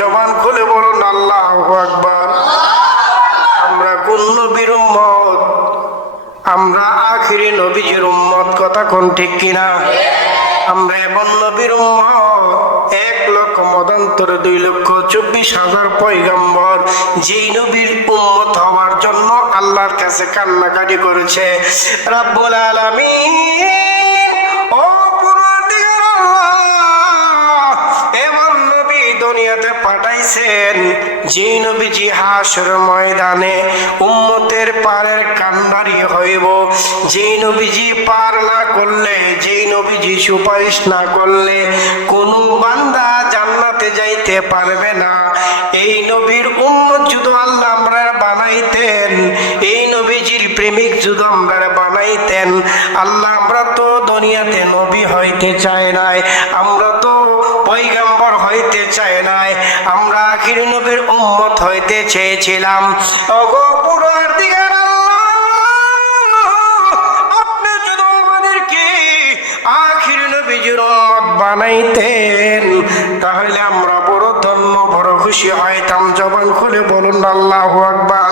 জবান খুলে বলুন আল্লাহু আকবার। আমরা কোন নবীর উম্মত? আমরা আখিরি নবীজির উম্মত। কথা কোন ঠিক কিনা? আমরা এমন নবীর উম্মত 1,00,000 মতান্তর 2,24,000 পয়গম্বর যেই নবীর উম্মত হওয়ার জন্য আল্লাহর কাছে কান্নাকাটি করেছে। রব্বুল আলামিন ও পরওয়ারদিগার আল্লাহ এমন নবী দুনিয়াতে পাঠাইছেন যেই নবীজি হাসর ময়দানে উম্মতের পারের কান্ডারি হইব। যেই নবীজি পার না করলে, যেই নবীজি সুপারিশ না করলে কোন বান্দা জান্নাতে যাইতে পারবে না। এই নবীর উম্মত যদি আল্লাহ আমরা বানাইতেন, এই নবীজির প্রেমিক যদি আমরা বানাইতেন, আল্লাহ আমরা তো দুনিয়াতে নবী হইতে চাই নাই, আমরা তো পয়গম্বর হইতে চাই নাই, আমরা আখির নবীর উম্মত হইতে চেয়েছিলাম। ওগো পরওয়ারদিগার আল্লাহ, আপনি যদি আমাদেরকে আখির নবীর উম্মত বানাইতেন তাহলে আমরা বড় ধন্য, বড় খুশি হইতাম। জবান খুলে বলুন আল্লাহু আকবার।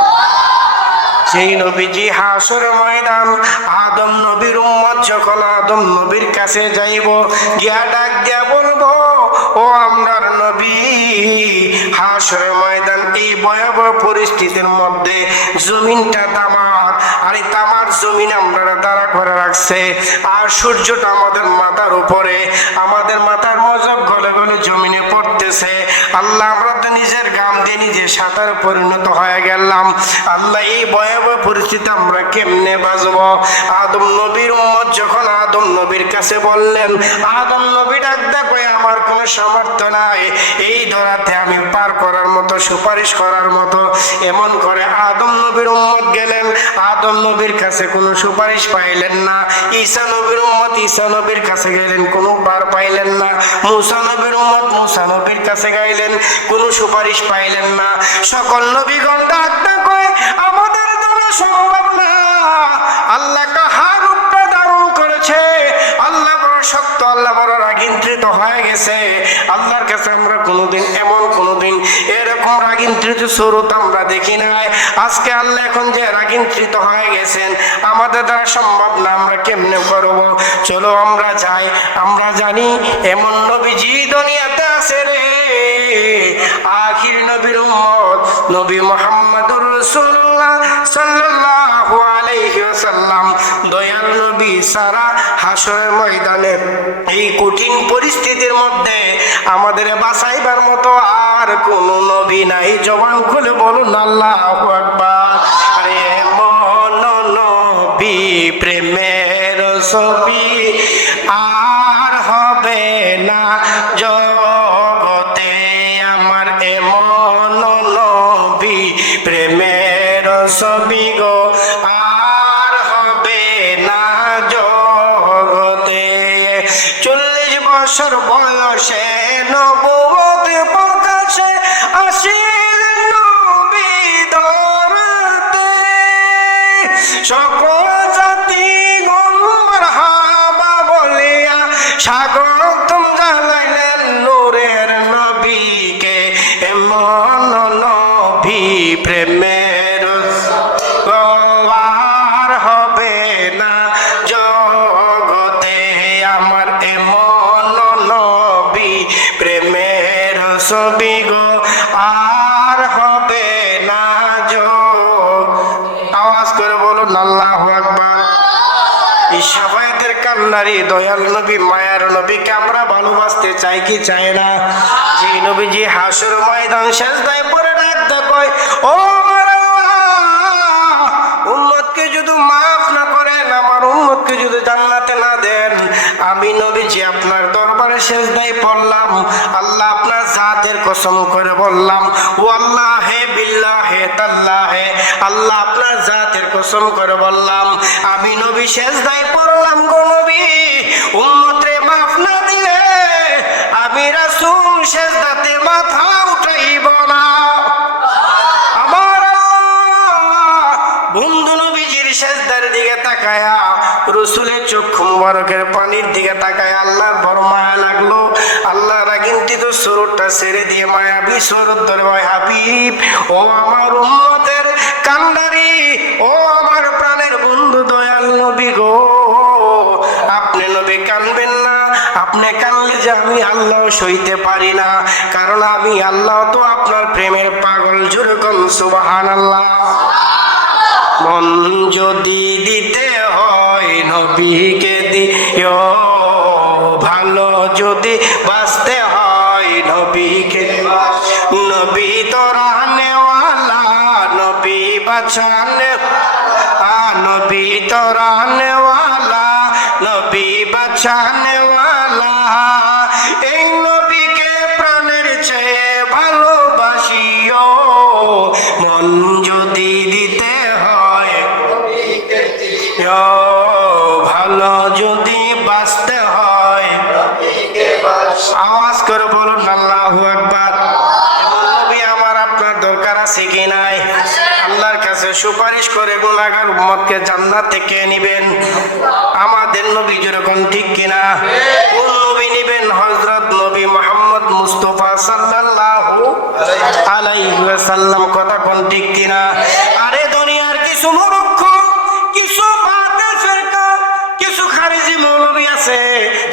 সেই নবীজি হাসর ময়দান আদম নবীর উম্মত যখন আদম নবীর কাছে যাইব, গিয়া ডাক দিয়া বলবো, ও আমরার নবী, হাসর ময়দান এই ভয়াবহ পরিস্থিতির মধ্যে জমিনটা তামার, আর এই তামার জমিন আমরা দাঁড়া করে রাখছে, আর সূর্যটা আমাদের মাথার উপরে, আমাদের মাথার মজব গলে গলে জমিনে পড়তেছে। আল্লাহ আমরা তো নিজের গাম দিয়ে নিজে সাঁতার পরিণত হয়ে গেলাম। আল্লাহ এই ভয়াবহ পরিস্থিতি আমরা কেমনে বাঁচব? আদম নবীর উম্মত যখন আদম নবীর কাছে বললেন, আদম নবী ডাক দেখো, আমার কোনো সামর্থ্য নাই এই ধরাতে আমি পার করার মতো, সুপারিশ করার মতো। এমন করে আদম নবীর উম্মত গেলেন, আদম নবীর কাছে কোনো সুপারিশ পাইলেন না। ঈসা নবীর উম্মত ঈসা নবীর কাছে গেলেন, কোনো পার পাইলেন না। মুসা নবীর উম্মত মুসা নবীর কাছে গেলেন, কোনো সুপারিশ পাইলেন না। সকল নবীগণ ডাক দেখো, আমাদের দ্বারা সম্ভব না। আল্লাহ কাহার রূপটা ধারণ করেছে, আল্লাহ বড় শক্ত, আল্লাহ বড় রাগিন্ত্রিত হয়ে গেছে। আল্লাহর কাছে আমরা কোনোদিন এরকম রাগি রাগিন্ত্রিত সুরত আমরা দেখি নাই। আজকে আল্লাহ এখন যে রাগিন্ত্রিত হয়ে গেছেন, আমাদের দ্বারা সম্ভব না, আমরা কেমনে করব? চলো আমরা যাই। আমরা জানি এমন নবীজি দুনিয়াতে আছে রে, আখির নবীর উম্মত নবী মুহাম্মদুর রাসূলুল্লাহ সাল্লাল্লাহু আলাইহি ওয়াসাল্লাম, দয়াল নবী সারা হাসরের ময়দানে এই কঠিন পরিস্থিতির মধ্যে আমাদের বাঁচাইবার মতো আর কোন নবী নাই। জবান খুলে বলুন আল্লাহু আকবার। আরে মন নবী প্রেমের ছবি আর হবে না জগতে আমার, এমন নবী প্রেমের ছবি গো আর হবে না জগতে। 40 বছর বয়সে নবুয়ত প্রকাশে আসিলেন নবী ধরতে, সকল জাতি মারহাবা বলিয়া স্বাগতম জানাইলেন নূরের নবীকে। এমন নবী প্রেমের আর হবে না জগতে আমার, এমন নবী প্রেমের ছবি গো আর হবে না যোগ। আওয়াজ করে বলুন আল্লাহু আকবার। এই শাফায়াতের কান্নারি দয়াল নবী মায়ার নবীকে আমরা ভালোবাসতে চাই কি চাই না? যে নবীজি হাসর ময়দান সেজদায় পড়ে ডাকতে কয়, ও আমার আল্লাহ, উম্মতকে যদি মাফ না করেন, আমার উম্মতকে যদি জান্নাতে না দেন, আমি নবীজি আপনার দরবারে সেজদায় পড়লাম, আল্লাহ আপনার জাতের কসম করে বললাম, ও আল্লাহ হে বিল্লাহ হে তাল্লাহ হে, আল্লাহ আপনার জাতের কসম করে বললাম, আমি নবী সেজদায় পড়লাম গো নবী, উম্মতরে মাফ না দিলে আমি রাসূল সেজদাতে মাথা উঠাইব না। আমার বন্ধু নবীজির সেজদার দিকে তাকায়া, রাসূলের চক্ষু মুবারকের পানির দিকে তাকায়া আল্লাহর বড় মায়া লাগলো। আল্লাহ রাগিন্তিত সুরটা ছেড়ে দিয়ে মায়াবী সুরত ধরে, ওই হাবিব, ও আমার উম্মতের কান্ডারি, ও আমার প্রাণের বন্ধু দয়াল নবী গো, আপনি নবী কানবেন না। আপনি কানলে যে আমি আল্লাহ সইতে পারি না, কারণ আমি আল্লাহ তো আপনার প্রেমের পাগল। জোরে কোন সুবহানাল্লাহ। মন যদি দিতে হয় নবীকে দিও, ভালো যদি বাঁচতে হয় নবীকে, নবী তোরা নেওয়ালা, নবী বাঁচানে, নবী তোরা নেওয়ালা, নবী বাঁচানেওয়ালা, এই নবীকে প্রাণের চেয়ে ভালোবাসিও। মন যদি দিতে হয় ভালো যদি বাঁচতে হয়, আওয়াজ করে বলুন আল্লাহু আকবার। নবী আমার আপনার দরকার আছে কি নাই? আল্লাহর কাছে সুপারিশ করে গুনাহগার উম্মতকে জান্নাত থেকে নিবেন। আমাদের নবী যেরকম, ঠিক কিনা? কোন নবী নিবেন? হযরত নবী মুহাম্মদ মুস্তাফা সাল্লাল্লাহু আলাইহি ওয়াসাল্লাম। কথা কোন ঠিক কিনা? আরে দুনিয়ার কিছু মূর্খ, কিছু বাতিল ফিরকা, কিছু খারিজি মৌলবী আছে,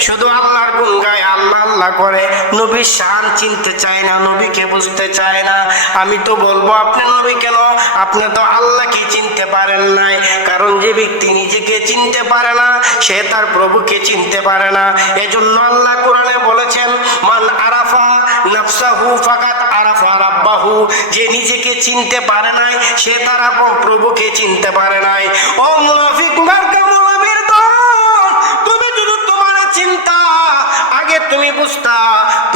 শুধু আল্লাহর গুণ গায়, আল্লাহ আল্লাহ করে, নবীর শান চিনতে চায় না, নবীকে বুঝতে চায় না। আমি তো বলবো, আপনি নবী কেন? আপনি তো আল্লাহকে চিনতে পারেন নাই। কারণ যে ব্যক্তি নিজেকে চিনতে পারে না, সে তার প্রভুকে চিনতে পারে না। এজন্য আল্লাহ কোরআনে বলেছেন, মান আরাফা নাফসাহু ফাকাত আরাফা রাব্বাহু, যে নিজেকে চিনতে পারে নাই, সে তার প্রভুকে চিনতে পারে নাই। ও মুনাফিক মার্কা মুনাফির দল, তুমি যদি তোমার চিন্তা আগে তুমি বুঝতা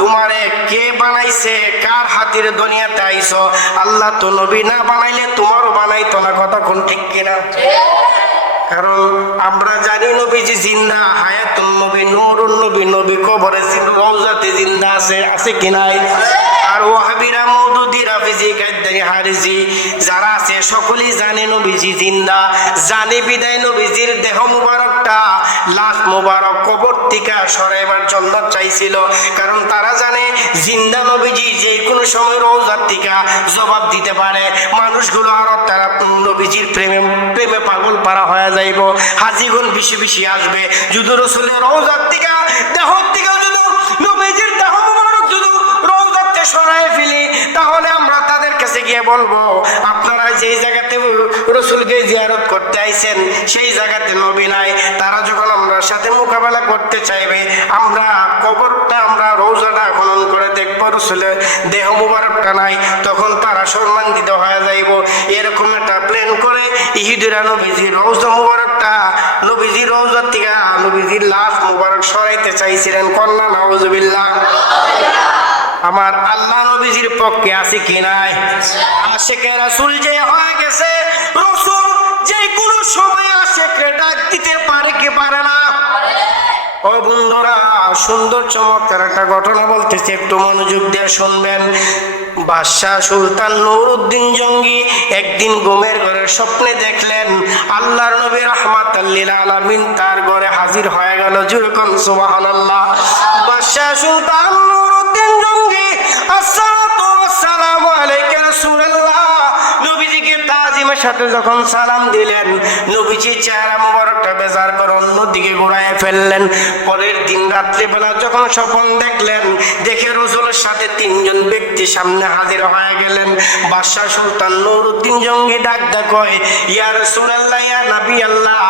তোমারে কে বানাইছে, কার হাতের দুনিয়াতে আইছো। আল্লাহ তো নবী না বানাইলে তোমারও বানাইতো না। কথা কোন ঠিক কিনা? কারণ আমরা জানি নবীজি জিন্দা, হায়াতুন নবী, নূরুন নবী, নবী কবরে রওজাতে জিন্দা আছে, আছে কি নাই? আর ওয়াহাবিরা, মওদুদি, রাফিজি, কাদ্দারি, হারিজি যারা আছে সকলেই জানে নবীজি জিন্দা। জানে বিদায় নবীজির দেহ মুবারকটা, লাশ মুবারক কবর থেকে সরাইবার জন্য চাইছিল। কারণ তারা জানে জিন্দা নবীজি যে কোনো সময় রওজার থেকে জবাব দিতে পারে। মানুষগুলো আরো তারা নবীজির প্রেমে প্রেমে পাগল পারা হয়ে যাইব। হাজিগুন বেশি বেশি আসবে। যদি রসুলের রওজার থেকে দেহ থেকে যদি নবীজির দেহ মুবারক যদি রওজার থেকে সরাই ফেলি, তাহলে আমরা তাদের কাছে গিয়ে বলবো, আপনারা যেই জায়গাতে রসুলকে জিয়ারত করতে আইছেন সেই জায়গাতে নবী নাই। তারা যখন আমরা সাথে মোকাবেলা করতে চাইবে, আমরা কবরটা, আমরা রওজাটা খনন করে দেখবো রসুলের দেহ মুবারকটা নাই, তখন তারা সম্মানিত হয়ে যাইব। এরকম একটা প্ল্যান করে ইহুদিরা নবীজির রওজা মুবারকটা, নবীজির রওজার থেকে নবীজির লাশ মুবারক সরাইতে চাইছিলেন। কন্যা নাউজুবিল্লাহ। আমার আল্লাহ নবীজির পক্ষে আছে কি নাই? আশিকে রাসূল যে হয়ে গেছে, রাসূল যে কোনো সময় আশিকরে ডাক দিতে পারে কি পারে না? ও বন্ধুরা, সুন্দর চমৎকার একটা ঘটনা বলতেছে, একটু মনোযোগ দিয়ে শুনবেন। বাদশাহ সুলতান নুরউদ্দিন জঙ্গি একদিন ঘুমের ঘরে স্বপ্নে দেখলেন আল্লাহর নবী রাহমাতাল লিল আলামিন তার ঘরে হাজির হয়ে গেল। যেরকম সুবহানাল্লাহ। বাদশাহ সুলতান নুরউদ্দিন জঙ্গি আসসালাতু ওয়াসসালামু আলাইকা রাসূলুল্লাহ নবীজিকে তাজিমের সাথে যখন সালাম দিলেন, নবীজি চেহারা মোবারকটা বেজার করে অন্যদিকে ঘুরায় ফেললেন। পরের দিন রাত্রিবেলা যখন স্বপ্ন দেখলেন, দেখে রসুলের সাথে তিনজন ব্যক্তি সামনে হাজির হয়ে গেলেন। বাদশাহ সুলতান নুরউদ্দিন জঙ্গি ডাক কয়, ইয়া রাসূলুল্লাহ, ইয়া নবী আল্লাহ,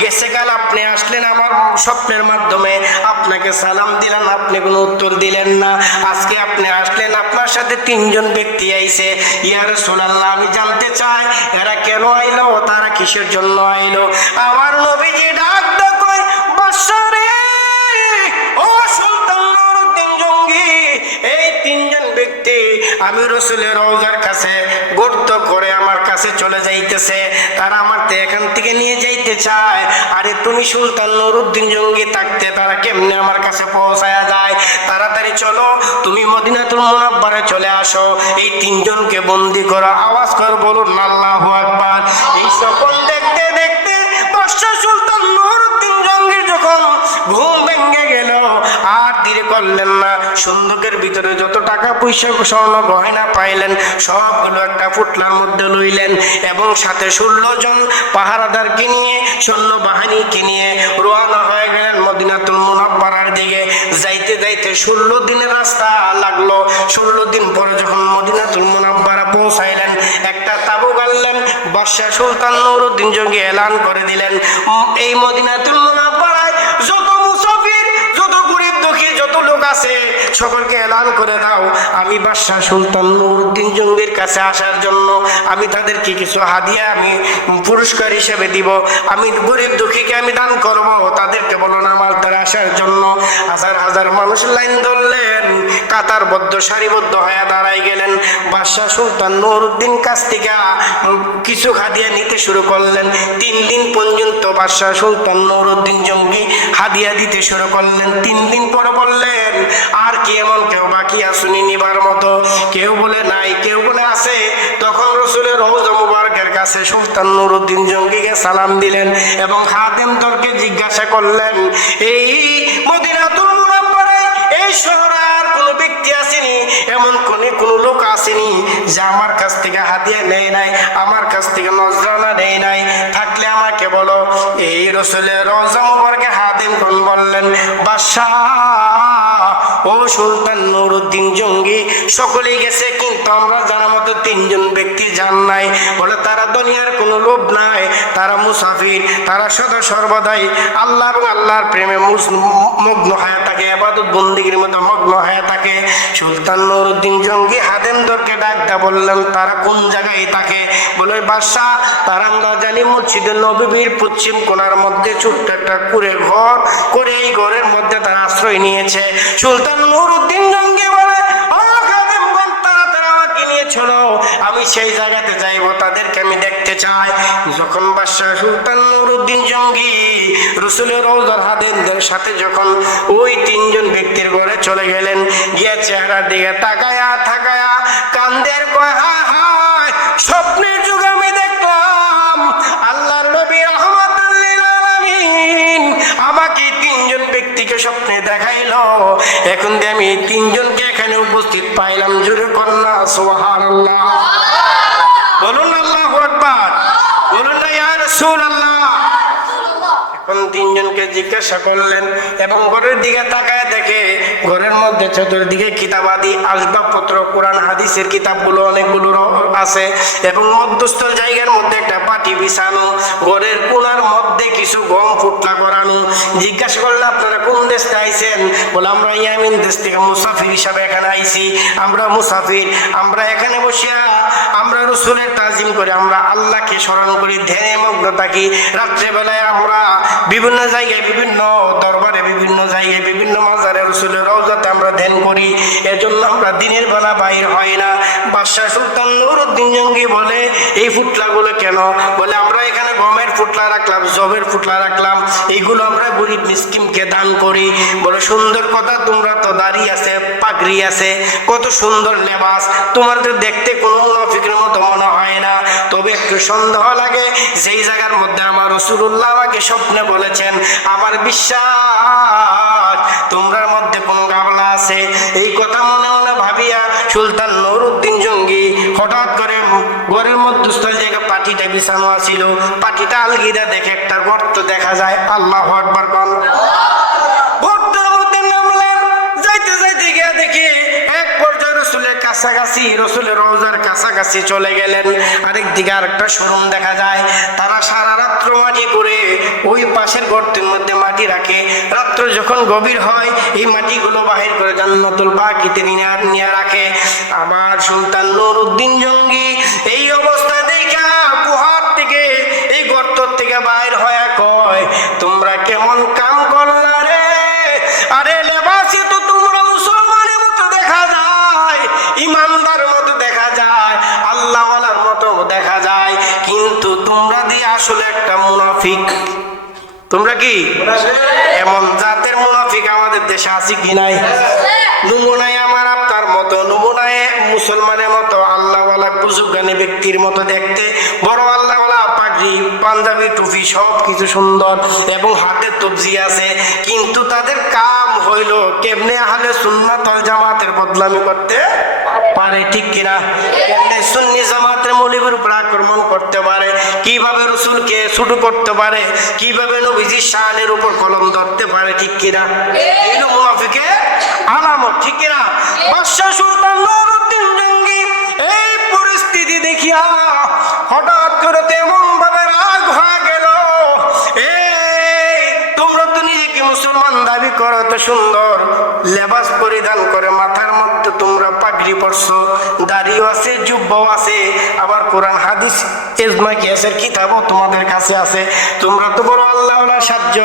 গেছে কাল আপনি আসলেন আমার স্বপ্নের মাধ্যমে, আপনাকে সালাম দিলাম, আপনি কোনো উত্তর দিলেন না। আজকে আপনি আসলেন, আপনার সাথে তিনজন ব্যক্তি আইছে। ইয়া রাসূলুল্লাহ, আমি জানতে চাই এরা কেন আইলো, তারা কিসের জন্য আইলো? আমার নবীজি ডাক কয়, বাদশাহ রে, ও সুলতান নুরউদ্দিন জঙ্গি, এই তিনজন ব্যক্তি আমি রসুলের রওজার কাছে গর্ত করে আমার কাছে চলে যাইতেছে, তারা আমার এখান থেকে নিয়ে যাইতে চায়। আরে তুমি সুলতান নুরউদ্দিন জঙ্গি থাকতে তারা কেমনে আমার কাছে পৌঁছায়া যায়? তাড়াতাড়ি চলো, তুমি মদিনাতুল মুনাওয়ারায় চলে আসো, এই তিনজনকে বন্দি করো। আওয়াজ করে বলুন আল্লাহু আকবার। এই সকল দেখতে দেখতে বাদশাহ সুলতান নুরউদ্দিন জঙ্গি যখন ঘুম ভেঙে গেল, আর দেরি করলেন না। সন্দুকের ভিতরে যত টাকা পয়সা স্বর্ণ গয়না পাইলেন সবগুলো একটা ফুটলার মধ্যে লইলেন, এবং সাথে 16 জন পাহারাদারকে নিয়ে, সৈন্যবাহিনীকে নিয়ে রওনা হয়ে গেলেন মদিনাতুল মুনাওয়ারার দিকে। যাইতে যাইতে 16 দিনের রাস্তা লাগলো। 16 দিন পরে যখন মদিনাতুল মুনাওয়ারা পৌঁছাইলেন, একটা তাবু গাড়লেন। বাদশাহ সুলতান নুরউদ্দিন জঙ্গি এলান করে দিলেন, এই মদিনাতুল মুনাওয়ারায় যত মুসাফির, যত গরিব দুঃখী যত লোক আছে, সকলকে এলান করে দাও আমি বাদশাহ সুলতান নুরউদ্দিন জঙ্গির কাছে আসার জন্য আমি তাদেরকে কিছু হাদিয়া আমি পুরস্কার হিসেবে দিব। আমি গরিব দুঃখীকে আমি দান করব, তাদেরকে বলো না আমার তারা আসার জন্য। হাজার হাজার মানুষ লাইন ধরলেন, কাতারবদ্ধ সারিবদ্ধ হয়ে দাঁড়াই গেলেন। বাদশাহ সুলতান নুরউদ্দিন কাছ থেকে কিছু হাদিয়া নিতে শুরু করলেন। 3 দিন পর্যন্ত বাদশাহ সুলতান নুরউদ্দিন জঙ্গি হাদিয়া দিতে শুরু করলেন। 3 দিন পরে বললেন, আর কি এমন কেউ বাকি আসুনি নিবার মতো? কেউ বলে নাই, কেউ বলে আছে। তখন রসুলের রওজা মুবারকের কাছে সুলতান নুরউদ্দিন জঙ্গিকে সালাম দিলেন এবং খাদেমদেরকে জিজ্ঞাসা করলেন, এই মদিনাতুল মুনাওয়ারায় এই শহরে আর কোনো ব্যক্তি আসেনি, এমন কোনো লোক আসেনি যে আমার কাছ থেকে হাদিয়া নেয় নাই, আমার কাছ থেকে নজরানা নেয় নাই? থাকলে আমাকে বলো। এই রসুলের রওজা মুবারকে খাদেমগণ বললেন, বাদশাহ, ও সুলতান নুরউদ্দিন জঙ্গি, সকলেই গেছে, কিন্তু আমরা জানার মতো 3 জন ব্যক্তি যান নাই। বলে তারা দুনিয়ার কোনো লোভ নাই, তারা মুসাফির, তারা সদা সর্বদাই আল্লাহ এবং আল্লাহর প্রেমে মগ্ন হয়ে থাকে, ইবাদত বন্দেগীর মধ্যে মগ্ন হয়ে থাকে। সুলতান নুরউদ্দিন জঙ্গি হাদেমদেরকে ডাকতে বললেন, তারা কোন জায়গায় থাকে? বলে বাদশাহ, তারা আমরা জানি মসজিদে নববীর পশ্চিম কোণার মধ্যে ছোট্ট একটা কুড়ে ঘর করে, এই ঘরের মধ্যে তারা আশ্রয় নিয়েছে। সুলতান নুরউদ্দিন জঙ্গি বলে, তাড়াতাড়ি আমাকে নিয়ে চলো, আমি সেই জায়গাতে যাইব, তাদেরকে আমি দেখতে চাই। যখন বাদশাহ সুলতান নুরউদ্দিন জঙ্গি রাসূলের রওজার হাদিসদের সাথে যখন ওই তিনজন ব্যক্তির ঘরে চলে গেলেন, গিয়ে চেহারার দিকে তাকায়া তাকায়া কান্দের কয়, হায় হায়, স্বপ্নের যুগে আমি দেখলাম আল্লাহর নবী রাহমাতুল লিল আলামিন আমাকে তিনজন ব্যক্তিকে স্বপ্নে দেখাইলো। এখন দিয়ে আমি তিনজনকে এখানে উপস্থিত পাইলাম। জোরে কন্যা সুবহানাল্লাহ, বলুন আল্লাহু আকবার, বলুন না ইয়া রাসূলুল্লাহ। এখন তিনজনকে জিজ্ঞাসা করলেন এবং ঘরের দিকে তাকায় দেখে ঘরের মধ্যে চতুর্দিকে কিতাবাদি আসবাবপত্র, কোরআন হাদিসের কিতাবগুলো অনেকগুলো আছে এবং মধ্যস্থল জায়গার মধ্যে একটা পাটি বিছানো, ঘরের কোণার মধ্যে কিছু গম ফুটলা করানো। জিজ্ঞাসা করলেন, আপনারা কোন দেশ থেকে আইছেন? বলে, আমরা ইয়ামিন দেশ থেকে মুসাফির হিসাবে এখানে আইছি। আমরা মুসাফির, আমরা এখানে বসিয়া আমরা রাসূলের তাজিম করি, আমরা আল্লাহকে স্মরণ করি, ধ্যানে মগ্ন থাকি। রাত্রেবেলায় আমরা বিভিন্ন জায়গায়, বিভিন্ন দরবারে, বিভিন্ন জায়গায়, বিভিন্ন মাজারে রাসূলের রওজাতে আমরা ধ্যান করি। এজন্য আমরা দিনের বেলা বাইর হই না। বাদশাহ সুলতান নুরউদ্দিন জঙ্গি বলে, এই ফুটলাগুলো কেন? বলে, আমরা এখানে গমের ফুটলা রাখলাম, জবের ফুটলা রাখলাম, এইগুলো আমরা গরিব মিসকিনকে দান করি। বলে, সুন্দর কথা, তোমরা তো দাড়ি আছে, পাগড়ি আছে, কত সুন্দর লেবাস, তোমাদের দেখতে কোনো মুনাফিকের মতো মনে হয় না। তবে একটু সন্দেহ লাগে, যেই জায়গার মধ্যে আমার রাসূলুল্লাহ আমাকে স্বপ্নে বলেছেন, আমার বিশ্বাস তোমরার মধ্যে কোন গাবলা আছে। এই কথা মনে মনে ভাবিয়া সুলতান নুরউদ্দিন জঙ্গি হঠাৎ করে ঘরের মধ্যস্থল জায়গায় পাটিটা বিছানো ছিল, পাটিটা আলগিরা দেখে একটা গর্ত দেখা যায়। আল্লাহু আকবার বল। গর্তের মধ্যে নামলেন, যাইতে যাইতে গিয়া দেখি এক পর্যায়ে রাসূলের কাছাকাছি, রাসূলের রওজার কাছাকাছি চলে গেলেন। আরেক দিকে আরেকটা শোরুম দেখা যায়। তারা সারা রাত্র মাটি করে ওই পাশের গর্তের মধ্যে মাটি রাখে। রাত্র যখন গভীর হয় এই মাটিগুলো বাহির করে জান্নাতুল বাকিতে নিয়ে রাখে। আবার সুলতান নুরউদ্দিন জঙ্গি এই অবস্থা দেখা গুহার থেকে, এই গর্ত থেকে বাইর হয়ে কয়, তোমরা কেমন কাম করলা রে? আরে লেবাসে তো তোমরা মুসলমানের মতো দেখা যায়, ইমানদার মতো দেখা যায়, আল্লাহওয়ালার মতো দেখা যায়, কিন্তু তোমরা দিয়ে আসলে একটা মুনাফিক। তোমরা কি এমন জাতের মুনাফিক আমাদের দেশে আছে কি নাই? নমুনায় আমার আপনার মতো, নমুনায় মুসলমানের মতো, আল্লাহওয়ালা বুজুর্গানি ব্যক্তির মতো দেখতে, বড় আল্লাহওয়ালা, পাগড়ি, পাঞ্জাবি, টুপি সব কিছু সুন্দর এবং হাতে তবজি আছে, কিন্তু তাদের কাম হইল কেমনে আহলে সুন্নাত ওয়াল জামাতের বদনামি করতে পারে, ঠিক কিনা? কেমনে সুন্নি জামাতের মৌলবীর উপর আক্রমণ করতে পারে, কিভাবে রাসূলকে ছোট করতে পারে, কিভাবে নবীজির শানের উপর কলম ধরতে পারে, ঠিক কিনা? এই হলো মুনাফিকের আলামত, ঠিক কিনা? বাদশাহ সুলতান নুরউদ্দিন জঙ্গি এই পরিস্থিতি দেখিয়া হঠাৎ করে তেমন ভাবে রাগ হয়ে গেল। এই তোমরা তো নিজেকে মুসলমান দাবি করো, তো সুন্দর লেবাস পরিধান করে, মাথার মধ্যে তোমরা পাগড়ি পরছো, দাড়িও আছে, জুব্বাও আছে, আবার কোরআন হাদিস ইজমা কিয়াসের কিতাবও তোমাদের কাছে আছে, তোমরা তো বড় আল্লাহওয়ালা সাহায্য,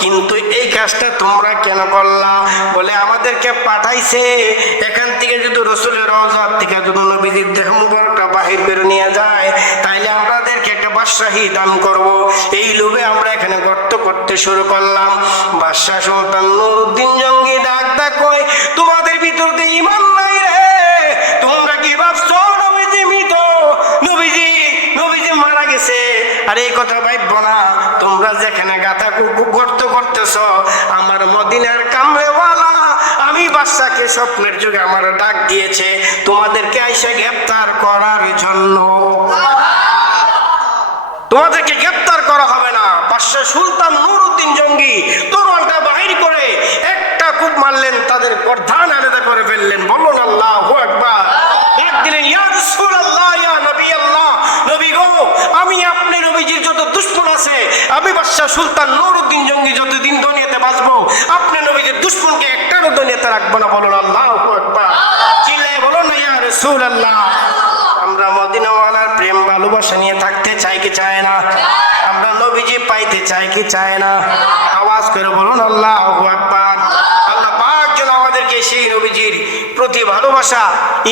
কিন্তু এই কাজটা তোমরা কেন করলা? বলে, আমাদেরকে পাঠাইছে এখান থেকে যদি রাসূলের রওজার থেকে যদি নবীজির দেহ মুবারকটা বাহির করে নিয়ে যায়, তাইলে আমাদেরকে একটা বাদশাহী দান করব। এই লোভে আমরা এখানে গর্ত করতে শুরু করলাম। বাদশাহ সুলতান নুরউদ্দিন জঙ্গি ডাক কই, তোমাদের ভিতরে ঈমান নাই রে? তোমরা কি ভাবছো নবীজি মৃত, নবীজি মারা গেছে? আরে এই কথা ভাববো না। তোমরা যেখানে গাথা গর্ত করতেছ, আমার মদিনার কামরেওয়ালা আমি বাদশাকে স্বপ্নের যুগে আমার ডাক দিয়েছে তোমাদেরকে আইসা গ্রেফতার করার জন্য। তোমাদেরকে গ্রেফতার করা হবে না। বাদশাহ সুলতান নুরউদ্দিন জঙ্গি তরবারটা বাহির করে একটা কূপ মারলেন, তাদের গর্দান আলাদা করে ফেললেন। বলুন আল্লাহু আকবার। ডাক দিলেন, ইয়া রাসূলুল্লাহ, ইয়া নবী আল্লাহ, নবী গো, আমি আপনি নবীজির যত দুশমন আছে, আমি বাদশাহ সুলতান নুরউদ্দিন জঙ্গি যতদিন দুনিয়াতে বাঁচবো, আপনি নবীজির দুশমনকে একটারও দুনিয়াতে রাখবো না। বলুন আল্লাহু আকবার। চিল্লায়ে বলুন না ইয়া রাসূলুল্লাহ। আমরা মদিনাওয়ালার প্রেম ভালোবাসা নিয়ে থাকতে চাই কি চায় না? আমরা নবীজি পাইতে চাই কি চায় না? আওয়াজ করে বলুন আল্লাহু আকবার। আল্লাহ পাক যেন আমাদেরকে সেই নবীজির প্রতি ভালোবাসা,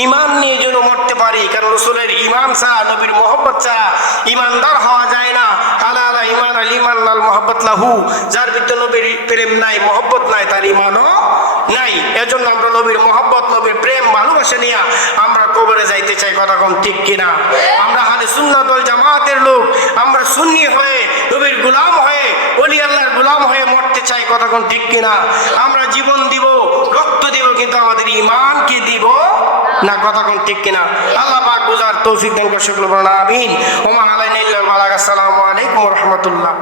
ইমান নিয়ে যেন মরতে পারি। কারণ রসুলের ইমান ছাড়া, নবীর মহব্বত ছাড়া ইমানদার হওয়া যায় না। আলা ইমান আল ইমান লাল মহব্বত লাহু, যার ভিতরে নবীর প্রেম নাই, মহব্বত নাই, তার ইমানও নাই। এজন্য আমরা নবীর মহব্বত, নবীর প্রেম ভালোবাসা নিয়ে আমরা কবরে যাইতে চাই। কথা কোন ঠিক কিনা? আমরা আহলে সুন্নাত ওয়াল জামাতের লোক, আমরা সুন্নি হয়ে, নবীর গোলাম হয়ে, ওলি আল্লাহর গোলাম হয়ে মরতে চাই। কথা কোন ঠিক কিনা? আমরা জীবন দিব, রক্ত দিব, কিন্তু আমাদের ঈমানকে দিব না। কথা কোন ঠিক কিনা? আল্লাহ পাক বুঝার তৌফিক দান করুন। আমিন। ওমা আলাইনা ইল্লাল বালাগ। আসসালামু আলাইকুম ওয়া রাহমাতুল্লাহ।